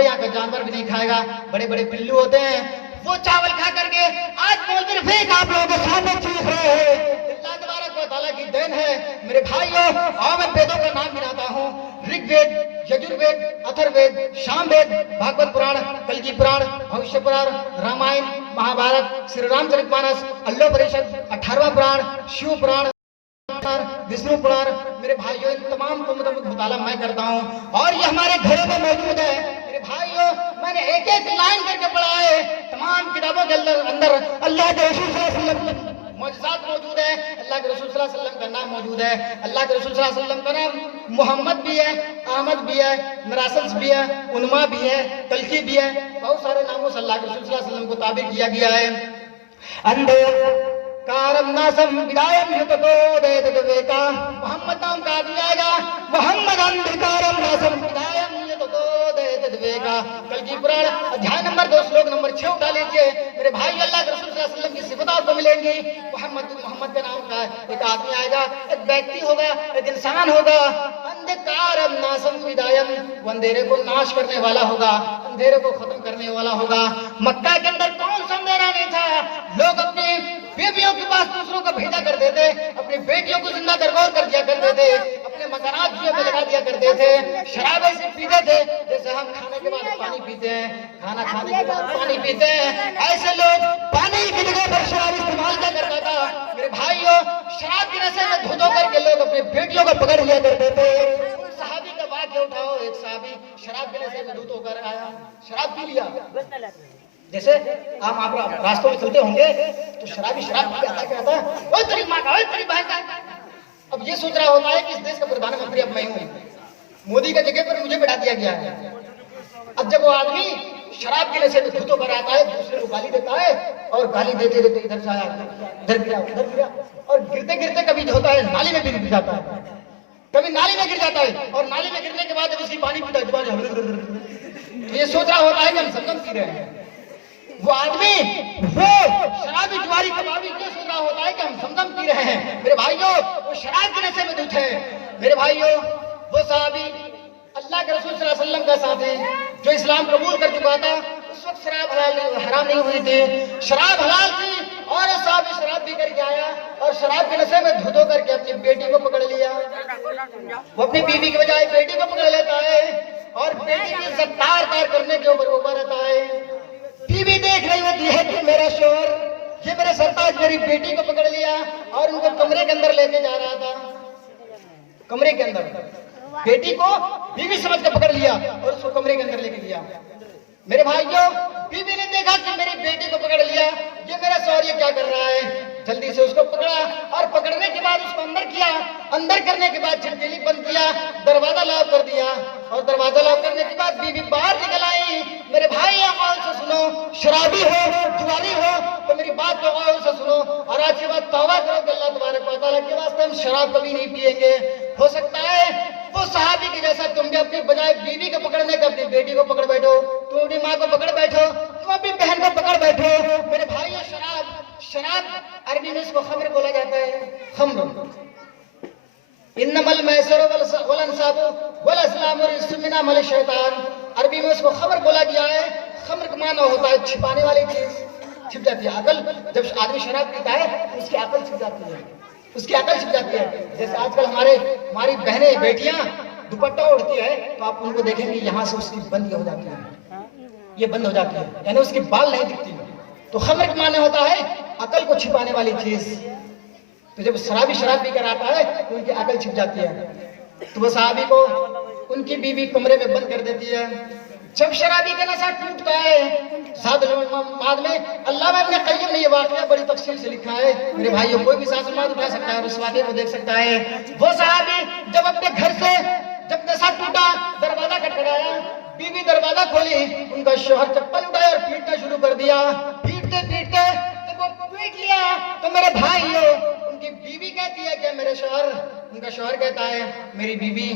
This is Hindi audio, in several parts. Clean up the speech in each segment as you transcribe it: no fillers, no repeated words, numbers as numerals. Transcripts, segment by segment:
हमारे यहाँ का जानवर भी नहीं खाएगा, बड़े बड़े पिल्लू होते हैं, वो चावल खा करके आज मौलवी रफीक आप लोगों के सामने चीख रहे हैं। अल्लाह तबारक व तआला की देन है मेरे भाइयों। और मैं वेदों का नाम गिनाता हूँ, ऋग्वेद, यजुर्वेद, अथर्ववेद, सामवेद, भागवत पुराण, कल्की पुराण, भविष्य पुराण, रामायण, महाभारत, श्री रामचरितमानस, अल्लाह परिषद, 18वां पुराण, शिव पुराण, विष्णु पुराण। मेरे भाइयों इन तमाम को मुताला मैं करता हूँ और ये हमारे घरों में मौजूद है। मेरे भाइयों मैंने एक एक लाइन करके पढ़ा है। तमाम किताबों के अंदर अल्लाह के रसूल सल्लल्लाहु अलैहि वसल्लम मौजूदात मौजूद है, अल्लाह के रसूल सल्लल्लाहु अलैहि वसल्लम का नाम मौजूद है। अल्लाह के रसूल सल्लल्लाहु अलैहि वसल्लम का नाम मोहम्मद भी है, अहमद भी है, मरासल्स भी है, उन्मा भी है, कल्की भी है, बहुत सारे नामों से अल्लाह के रसूल सल्लल्लाहु अलैहि वसल्लम को ताबीर किया गया है। अंधकारम नासम विदायम युततो देदवेका, मोहम्मद नाम का आदमी आएगा, मोहम्मद अंधकारम नासम विदायम युततो देदवेका। कल्की पुराण अध्याय नंबर 2 श्लोक नंबर 6 उठा लीजिए। मेरे भाई अल्लाह के रसूल सल्लल्लाहु अलैहि वसल्लम की सिफत आपको मिलेंगी। मोहम्मद के नाम का एक आदमी आएगा, एक व्यक्ति होगा, एक इंसान होगा। अंधकारम नासम विदायम, अंधेरे को नाश करने वाला होगा, अंधेरे को खत्म करने वाला होगा। मक्का के अंदर कौन सा अंधेरा नहीं था, लोग अपनी बीवियों के पास दूसरों को भेजा करते थे, अपनी बेटियों को जिंदा दरगोर कर दिया करते थे, अपने मकानात जुए में लगा दिया करते थे, शराब ऐसे पीते थे जैसे हम खाने के बाद पानी पीते हैं, खाना खाने के बाद पानी पीते हैं, ऐसे लोग पानी की जगह पर शराब इस्तेमाल क्या करता था। मेरे भाइयों शराब के नशे में धो धो करके लोग अपनी बेटियों को पकड़ लिया करते थे। सहाबी का वाक्य उठाओ, एक सहाबी शराब के नशे में धुत होकर आया, शराब पी लिया। जैसे आप रास्तों में चलते होंगे तो शराबी शराब कहता है, ओए तेरी माँ का, ओए तेरी बहन का। अब ये सोच रहा होता है कि इस देश का प्रधानमंत्री अब मैं हूँ, मोदी का जगह पर मुझे बैठा दिया गया है। अब जब वो आदमी शराब के नशे में धुत होकर आता है, दूसरे को गाली देता है और गाली देते देते इधर से आया, इधर गिरा, उधर गिरा, और गिरते गिरते कभी जो होता है नाली में गिर जाता है, कभी नाली में गिर जाता है, और नाली में गिरने के बाद उसकी पानी पीता है। ये सोच रहा होता है कि हम संगम पी रहे हैं। वो आदमी, वो शराबी जुआरी कबाबी ये सोच रहा होता है कि हम समदम पी रहे हैं। मेरे भाइयों वो शराब के नशे में धुत है। मेरे भाइयों वो सहाबी अल्लाह के रसूल सल्लल्लाहु अलैहि वसल्लम का साथी जो इस्लाम कबूल कर चुका था, उस वक्त शराब हराम नहीं हुई थी, शराब हलाल थी, और सहाबी शराब पी करके आया और शराब के नशे में धुत होकर के अपनी बेटी को पकड़ लिया। वो अपनी बीवी के बजाय बेटी को पकड़ लेता है और बेटी की इज्जत तार तार करने के ऊपर उभा रहता है। बीवी देख रही होती है कि मेरा शोहर, ये मेरे सरताज मेरी बेटी को पकड़ लिया और उनको कमरे के अंदर लेके जा रहा था। कमरे के अंदर बेटी को बीवी समझ के पकड़ लिया और उसको कमरे के अंदर लेके गया। मेरे भाइयों बीवी ने देखा कि मेरी बेटी को पकड़ लिया, ये मेरा शौहर ये क्या कर रहा है, जल्दी से उसको पकड़ा और पकड़ने के बाद उसको अंदर किया। अंदर करने के बाद झटकेली बंद किया, दरवाजा लॉक कर दिया और दरवाजा लॉक करने के बाद बीवी बाहर निकल आई। मेरे भाई गौर से सुनो, शराबी हो जुआरी हो तो मेरी बात को गौर से सुनो और आज के बाद तौबा करो कि अल्लाह तबारक व तआला के वास्ते हम शराब कभी नहीं पिएंगे। हो सकता है वो सहाबी के जैसा तुम भी अपनी बजाय बीवी को पकड़ने के अपनी बेटी को पकड़ बैठो, तुम अपनी माँ को पकड़ बैठो, तुम अपनी बहन को पकड़ बैठो। मेरे भाइयों शराब अरबी में इसको खम्र बोला जाता है, खम्र। इन्नमल मैसर वल अंसाबु वल अस्लामु रिस्मिना मल शैतान, अरबी में इसको खम्र बोला गया है। खम्र का माना होता है छिपाने वाली चीज, छिप जाती है अकल। जब आदमी शराब पीता है उसकी अकल छिप जाती है, उसकी अकल छिप जाती है। जैसे आजकल हमारी बहनें बेटियां दुपट्टा ओढ़ती है तो आप उनको देखेंगे यहाँ से उसकी बंद हो जाती है, ये बंद हो जाती है, यानी उसकी बाल नहीं दिखती। तो खम्र का माने होता है अकल को छिपाने वाली चीज। तो जब शराबी शराब पीकर आता है तो उनकी अकल छिप जाती है। तो वो सहाबी को उनकी बीवी कमरे में बंद कर देती है। जब शराबी का नशा टूटता है बाद में अल्लाह ने अपने क़य्यम ने ये वाक़या बड़ी तफसील से लिखा है। मेरे भाइयों कोई भी साथ समाज उठा सकता है और उस वाक़े को देख सकता है। वो सहाबी जब अपने घर से जब नशा टूटा, दरवाजा खटखटाया, बीवी दरवाजा खोली, उनका शौहर चप्पल उठाया और पीटना शुरू कर दिया। पीटते पीटते जब वो पीट लिया तो मेरे भाइयों उनकी बीवी कहती है कि मेरे शौहर, उनका शौहर कहता है मेरी बीवी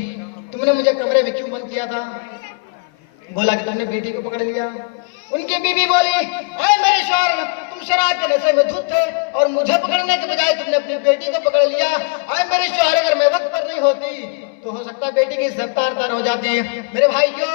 तुमने मुझे कमरे में क्यों बंद किया था? बोला कि तुमने बेटी को पकड़ लिया। उनकी बीवी बोली अरे मेरे शौहर तुम शराब के नशे में धुत थे और मुझे पकड़ने के बजाय तुमने अपनी बेटी को पकड़ लिया। अरे मेरे शौहर अगर मैं वक्त पर नहीं होती तो हो सकता है बेटी की इज्जत तार तार हो जाती है। मेरे भाइयों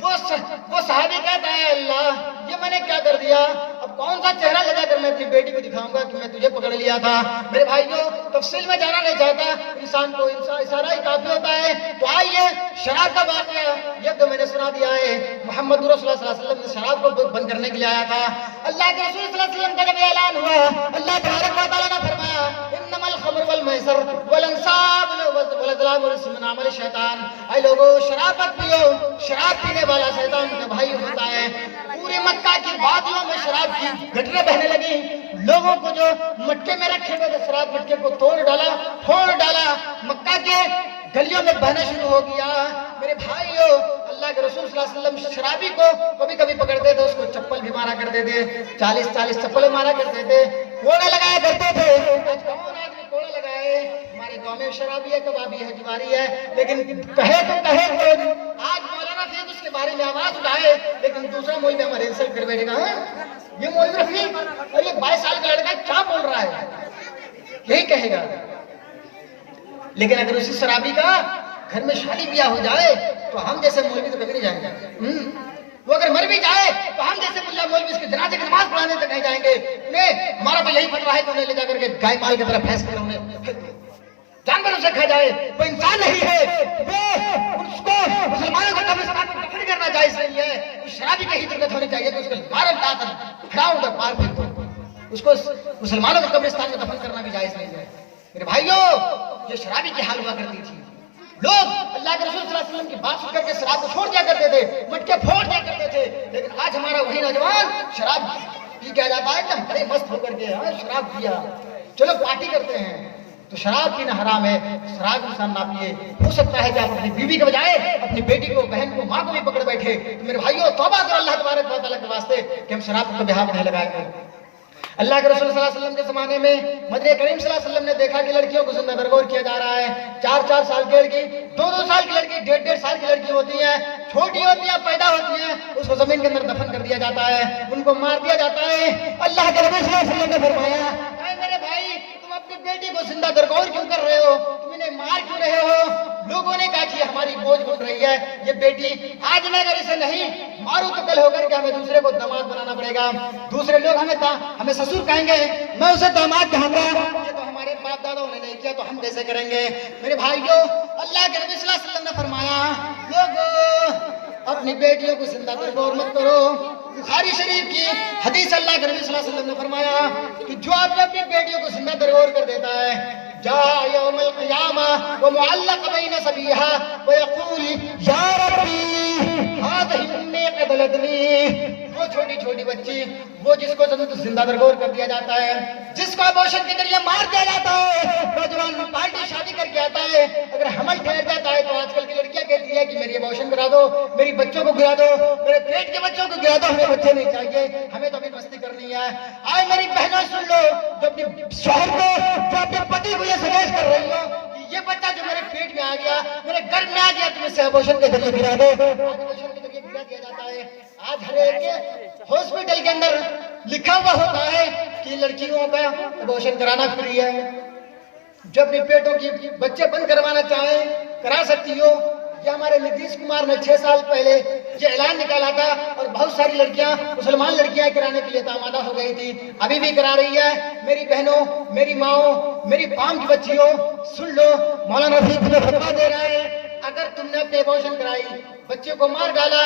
वो साहबी कहता है, अल्लाह ये मैंने क्या कर दिया, अब कौन सा चेहरा लगाकर मैं अपनी बेटी को दिखाऊंगा कि मैं तुझे पकड़ लिया था। मेरे भाइयों, तफसील में जाना नहीं चाहता, इंसान को इशारा ही काफी होता है। तो आइए शराब का वाकया ये तो मैंने सुना दिया है। मोहम्मद रसूलुल्लाह सल्लल्लाहु अलैहि वसल्लम ने शराब को बंद करने के लिए आया था। अल्लाह के रसूल सल्लल्लाहु अलैहि वसल्लम का जब ऐलान हुआ, अल्लाह तबारक व तआला ने फरमाया, इन्नमल खमर वल मैसर वल अंसाब वल अज़लाम रिज्क़ुन अमल शैतान। ऐ लोगों, शराब मत पियो, शराब पीने वाला शैतान का भाई होता है। पूरे मक्का की वादियों में शराब की घटने बहने लगी। लोगों को जो मटके में रखे हुए थे, शराब मटके को तोड़ डाला, फोड़ डाला, मक्का के गलियों में बहना शुरू हो गया। मेरे भाइयों, अल्लाह के रसूल सल्लल्लाहु अलैहि वसल्लम शराबी को कभी कभी पकड़ते थे, उसको चप्पल भी मारा करते थे, 40-40 चप्पल मारा करते थे, कोड़ा लगाया करते थे। आज कौन आदमी कोड़ा लगाए? हमारे गांव में शराबी है, कबाबी है, जुआरी है, लेकिन कहे तो कहे कौन? आज मौलाना फीक उसके बारे में आवाज उठाए, लेकिन दूसरा मौलवी हमारे इंसल्ट कर बैठेगा, ये मौलवी फीक और ये 22 साल का लड़का क्या बोल रहा है, यही कहेगा। लेकिन अगर उसी शराबी का घर में शादी ब्याह हो जाए तो हम जैसे मौलवी तो कभी नहीं जाएंगे। वो अगर मर भी जाए तो हम जैसे मुल्ला मौलवी उसके जनाजे की नमाज पढ़ाने तक नहीं जाएंगे। उन्हें हमारा तो यही फतवा है कि उन्हें ले जाकर के गाय माल की तरह फैस कर उन्हें जानवर उसे खा जाए। वो इंसान नहीं है, वो उसको मुसलमानों को कब्रिस्तान में दफन करना जायज नहीं है। उस शराबी की ही दुर्गत होनी चाहिए कि उसको मारो लाकर खड़ा उधर मार फेंक दो, उसको मुसलमानों को कब्रिस्तान में दफन करना भी जायज नहीं है। मेरे भाइयों, ये शराबी की हाल हुआ करती थी। लोग अल्लाह के रसूल सल्लल्लाहु अलैहि वसल्लम की बात सुनकर के शराब को छोड़ दिया करते थे, मटके फोड़ दिया करते थे। लेकिन आज हमारा वही नौजवान शराब पी के आ जाता है, एकदम बड़े मस्त होकर के, हाँ शराब पिया, चलो पार्टी करते हैं। तो शराब पीना हराम है, शराब इंसान ना पिए। हो सकता है कि आप अपनी बीवी के बजाय अपनी बेटी को, बहन को, माँ को भी पकड़ बैठे। तो मेरे भाइयों, तौबा करो अल्लाह तबारक व तआला के वास्ते कि हम शराब को बिहार नहीं लगाएंगे। अल्लाह के रसूल सल्लल्लाहु अलैहि वसल्लम के ज़माने में मदनी करीम सल्लल्लाहु अलैहि वसल्लम ने देखा कि लड़कियों को जिंदा दरगोर किया जा रहा है। 4-4 साल की लड़की, 2-2 साल की लड़की, 1.5-1.5 साल की लड़की होती है, छोटी होती है, पैदा होती है, उसको जमीन के अंदर दफन कर दिया जाता है, उनको मार दिया जाता है। अल्लाह के रसूल सल्लल्लाहु अलैहि वसल्लम ने फरमाया, मेरे भाई, तुम अपनी बेटी को जिंदा दरगोर क्यों कर रहे हो, तुम इन्हें मार क्यों रहे हो? लोगों ने कहा कि हमारी बोझ बढ़ रही है, ये बेटी आज मैं अगर इसे नहीं मारूं तो कल होकर के हमें दूसरे को दामाद बनाना पड़ेगा, दूसरे लोग हमें ससुर कहेंगे, मैं उसे दामाद कहूंगा। ये तो हमारे बाप दादाओं ने नहीं किया, तो हम कैसे करेंगे? मेरे भाइयों, अल्लाह के नबी सल्लल्लाहु अलैहि वसल्लम ने फरमाया, लोगों अपनी बेटियों को जिंदा दरगोर मत करो। बुखारी शरीफ की हदीस, अल्लाह के नबी सल्लल्लाहु अलैहि वसल्लम ने फरमाया कि जो अपनी बेटियों को जिंदा दरगोर कर देता है, जा यौमुल क़ियामा व मुअल्लक़ बैन सबिहा व यक़ूल या रब्बी हाज़िही उम्मी क़द वलदनी। वो छोटी छोटी बच्ची, वो जिसको जिंदा दरगोर कर दिया जाता है, जिसको अबॉर्शन के जरिए मार दिया जाता है, नौजवान पार्टी शादी करके आता है, अगर हमल ठहर जाता है तो आजकल की लड़कियां कहती है कि मेरी अबॉर्शन करा दो, मेरी बच्चों को गिरा दो, मेरे पेट के बच्चों को गिरा दो, हमें बच्चे नहीं चाहिए, हमें तो अभी मस्ती करनी है। आए मेरी बहनों सुन लो, जो अपने शौहर को, जो अपने पति को ये सजेस्ट कर रही हो कि ये बच्चा जो मेरे पेट में आ गया, मेरे गर्भ में आ गया, तुम इसे अबॉर्शन के जरिए गिरा दो। अबॉर्शन के जरिए गिरा दिया जाता है। आज हर एक हॉस्पिटल के अंदर लिखा हुआ होता है कि लड़कियों का अबॉर्शन कराना फ्री है। जो अपने पेटों की बच्चे बंद करवाना चाहे करा सकती हो। ये हमारे नीतीश कुमार ने 6 साल पहले ये ऐलान निकाला था और बहुत सारी लड़कियां, मुसलमान लड़कियां कराने के लिए तो आमादा हो गई थी, अभी भी करा रही है। मेरी बहनों, मेरी माओ, मेरी पाम की बच्चियों, सुन लो, मौलाना फीक तुम्हें फतवा दे रहा है, अगर तुमने अपने अबॉर्शन कराई, बच्चे को मार डाला,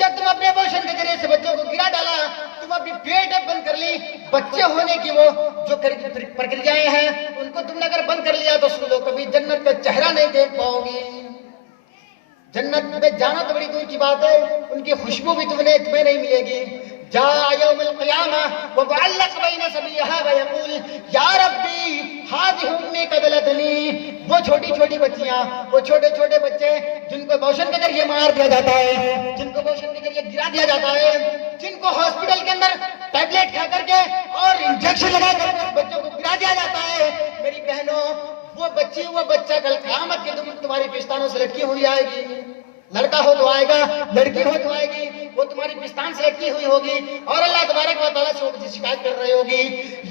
या तुम अपने अबॉर्शन के जरिए से बच्चों को गिरा डाला, तुम अपनी पेट बंद कर ली, बच्चे होने की वो जो प्रक्रियाएं हैं उनको तुमने अगर बंद कर लिया तो सुन लो, कभी जन्नत का चेहरा नहीं देख पाओगी। जन्नत में जाना तो बड़ी दूर की बात है, उनकी खुशबू भी तुम्हें नहीं मिलेगी। जा यौमुल क़ियामा व मुअल्लक़ बैन सबिहा व यक़ूल या रब्बी हाज़िही उम्मी क़द वलदनी। वो छोटी छोटी बच्चियां, वो छोटे छोटे बच्चे जिनको अबॉर्शन के जरिए मार दिया जाता है, जिनको अबॉर्शन के जरिए गिरा दिया जाता है, जिनको हॉस्पिटल के अंदर टैबलेट खा करके और इंजेक्शन लगा करके बच्चों को गिरा दिया जाता है। मेरी बहनों, वो बच्ची, वो बच्चा कल क़यामत के दिन तुम्हारी पिस्तानों से लटकी हुई आएगी। लड़का हो तो आएगा, लड़की हो तो आएगी, वो तुम्हारी पिस्तान से लटकी हुई होगी और अल्लाह तबारक व तआला से वो शिकायत कर रही होगी,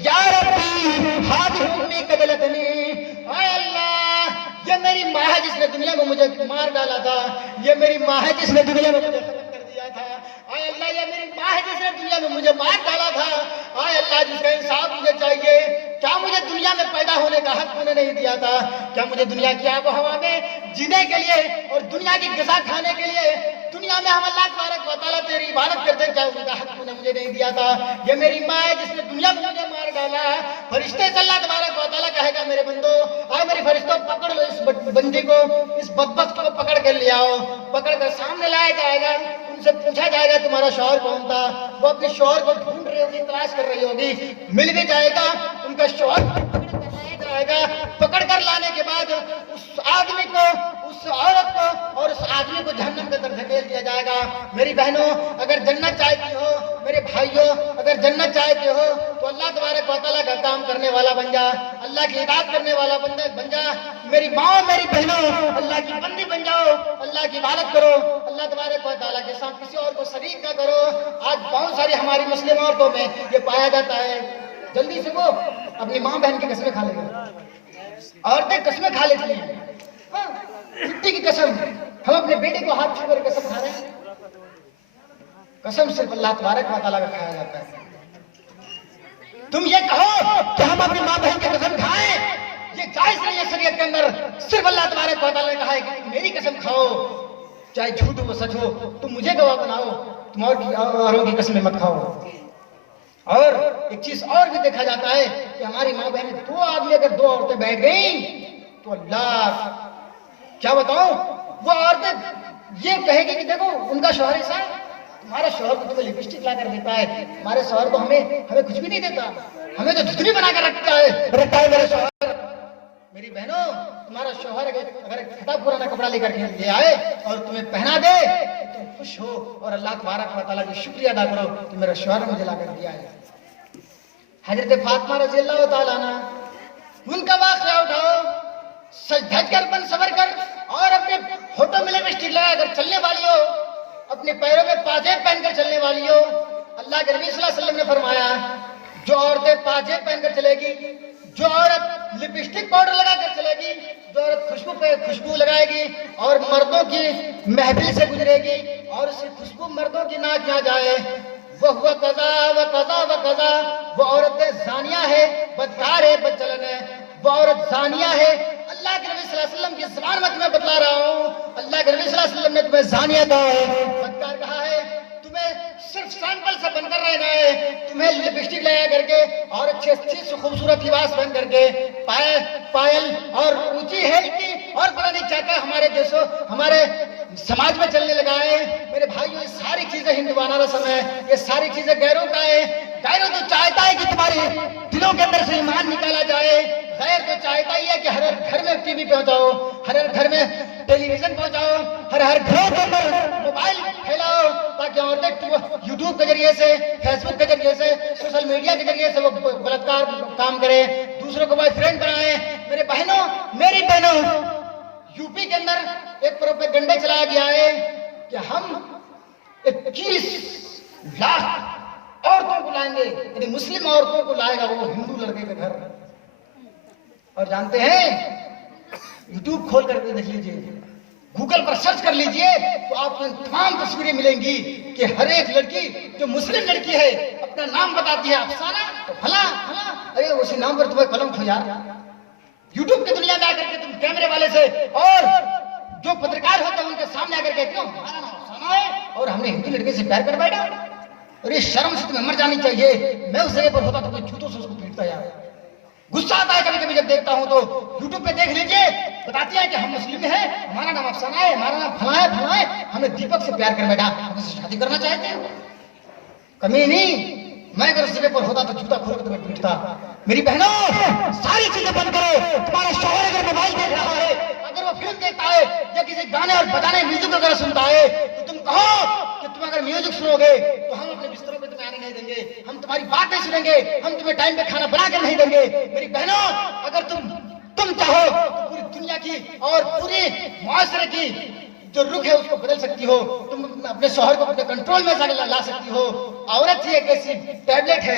या रब्बी हाज़िही उम्मी क़द वलदनी। ऐ अल्लाह, ये मेरी माँ है जिसने दुनिया में मुझे मार डाला था, ये मेरी माँ है जिसने दुनिया में मुझे खत्म कर दुनिया में मुझे मार डाला था। आए अल्लाह, जिसका इंसाफ मुझे चाहिए। क्या मुझे दुनिया में पैदा होने का हक तूने नहीं दिया था? क्या मुझे दुनिया की आबो हवा में जीने के लिए और दुनिया की ग़िज़ा खाने के लिए दुनिया में हम अल्लाह तबारक व तआला तेरी इबादत करते, क्या उनका हक तूने मुझे नहीं दिया था? ये मेरी माँ है जिसने दुनिया में मुझे मार डाला। फरिश्ते से अल्लाह तबारक व तआला कहेगा, मेरे बंदो, आए मेरे फरिश्तों, पकड़ लो इस बंदी को, इस बदबख्त को पकड़ कर ले आओ। पकड़ कर सामने लाया जाएगा, उनसे पूछा जाएगा तुम्हारा शौहर कौन था? वो अपने शौहर को ढूंढ रही होगी, तलाश कर रही होगी, मिल भी जाएगा। उनका शौहर पकड़ कर लाया जाएगा। पकड़ कर लाने के बाद उस आदमी को, उस औरत को और उस आदमी को जहन्नम के तरफ धकेल दिया जाएगा। मेरी बहनों, अगर जन्नत चाहती हो, मेरे भाइयों, अगर जन्नत चाहते हो तो अल्लाह तबारक व तआला का काम करने वाला बन जा, अल्लाह की इबादत करने वाला बन जा। मेरी माँ, मेरी बहनों, अल्लाह की बंदी बन जाओ, अल्लाह की इबादत करो, अल्लाह तबारक व तआला के साथ किसी और को शरीक ना करो। आज बहुत सारी हमारी मुस्लिम औरतों में ये पाया जाता है। जल्दी से वो अपनी माँ बहन की कसमें खा लेंगे। औरतें कसमें खा लेती हैं, हाँ, मिट्टी की कसम। हम अपने बेटे को हाथ छूकर कसम खा रहे हैं। कसम सिर्फ अल्लाह तबारक व तआला का खाया जाता है। तुम ये कहो कि हम अपनी माँ बहन की कसम खाएं, ये जायज नहीं है शरीयत के अंदर। सिर्फ अल्लाह तबारक व तआला ने कहा है कि तुम मेरी कसम खाओ, चाहे झूठ हो सच हो, तुम मुझे गवाह बनाओ, तुम औरों की कसमें मत खाओ। और एक चीज और भी देखा जाता है कि हमारी माँ बहन, दो आदमी अगर दो औरतें बैठ गई तो अल्लाह, क्या बताऊं, वो औरतें ये कहेगी कि देखो उनका शौहर ऐसा है, तुम्हारा शौहर तो तुम्हें लिपस्टिक ला कर देता है, हमारे शौहर तो हमें कुछ भी नहीं देता, हमें तो धुतरी बना कर रखता है मेरे शौहर। मेरी बहनों, तुम्हारा शौहर अगर फटा पुराना कपड़ा लेकर के ले आए और तुम्हें पहना दे तो तुम खुश हो और अल्लाह तबारक व तआला की शुक्रिया अदा करो कि मेरा शौहर मुझे ला कर दिया है। हजरत फातिमा रज़ी अल्लाह तआला अन्हा, उनका वाक़या उठाओ। सज धज कर, बन सवर कर और अपने होठों में लिपस्टिक लगाकर चलने वाली हो, अपने पैरों में पाजेब पहनकर चलने वाली हो। अल्लाह के नबी सल्लल्लाहु अलैहि वसल्लम ने फरमाया, जो औरतें पाजेब पहनकर चलेगी, जो औरत लिपस्टिक पाउडर लगाकर चलेगी, जो औरत खुशबू लगाएगी और मर्दों की महफिल से गुजरेगी और उसकी खुशबू मर्दों की नाक ना जाए, वो हुआ कज़ा व कज़ा व कज़ा, वो औरतें ज़ानिया है, बदकार है, बदचलन है, वो औरत ज़ानिया है। अल्लाह के नबी सल्लल्लाहु अलैहि वसल्लम की ज़बान में तुम्हें बतला रहा हूँ। अल्लाह के नबी सल्लल्लाहु अलैहि वसल्लम ने तुम्हें ज़ानिया कहा है, बदकार कहा है। तुम्हें सिर्फ सैंपल से बनकर रहना है। तुम्हें लिपस्टिक लगा करके और अच्छी खूबसूरत लिबास पहन करके, पायल और ऊंची हेल की और पता नहीं क्या क्या हमारे देशों, हमारे समाज में चलने लगा है। मेरे भाइयों, ये सारी चीजें हिंदुवाना रस्म है, ये सारी चीजें गैरों का है। गैरों तो चाहता है कि तुम्हारे दिलों के अंदर से ईमान निकाला जाए। गैर तो चाहता ही है कि हर घर में टीवी पहुंचाओ, हर घर में टेलीविजन पहुंचाओ, हर घरों के अंदर मोबाइल फैलाओ, ताकि औरतें यूट्यूब के जरिए से, फेसबुक के जरिए से, सोशल मीडिया के जरिए से वो बलात्कार काम करे, दूसरों को बॉयफ्रेंड बनाए। मेरे बहनों, मेरी बहनों, यूपी के अंदर एक प्रोपेगेंडा चलाया गया है कि हम 21 लाख औरतों को लाएंगे, यानी मुस्लिम औरतों को लाएगा वो हिंदू लड़के के घर। और जानते हैं, यूट्यूब खोल करके देख लीजिए, गूगल पर सर्च कर लीजिए तो आपको तमाम तस्वीरें मिलेंगी कि हर एक लड़की जो मुस्लिम लड़की है अपना नाम बताती है, अफसाना तो फला फला। अरे उसी नाम पर तुम्हें कलम खो यार। यूट्यूब की दुनिया में आकर के तुम कैमरे वाले से और जो पत्रकार होते हैं उनके सामने आकर कहते हो हमारा नाम अफसाना है और हमने हिंदू लड़के से प्यार कर बैठा। अरे शर्म से तुम्हें मर जानी चाहिए। मैं उस जगह पर होता तो कोई जूतों से उसको पीटता यार। गुस्सा आता है कभी कभी जब देखता हूं तो। यूट्यूब पे देख लीजिए, बताती है कि हम मुस्लिम हैं, हमारा नाम अफसाना है, हमारा नाम फला है फला है, हमने दीपक से प्यार कर बैठा, हम उससे शादी करना चाहते हैं। कमी नहीं, मैं अगर उस जगह पर होता तो जूता खोल के तुम्हें पीटता। मेरी बहनों, सारी चीजें बंद करो। तुम्हारा शौहर अगर मोबाइल देख रहा है, अगर वो फिल्म देखता है या किसी गाने और बजाने म्यूजिक वगैरह सुनता है, तो तुम कहो कि तुम अगर म्यूजिक सुनोगे तो हम अपने बिस्तरों पे तुम्हें आने नहीं देंगे, हम तुम्हारी बात नहीं सुनेंगे, हम तुम्हें टाइम पे खाना बना कर नहीं देंगे। मेरी बहनों, अगर तुम चाहो तो पूरी दुनिया की और पूरी मुआशरे की जो रुख है उसको बदल सकती हो। तुम अपने शौहर को अपने कंट्रोल में ला सकती हो। औरत ही एक ऐसी टैबलेट है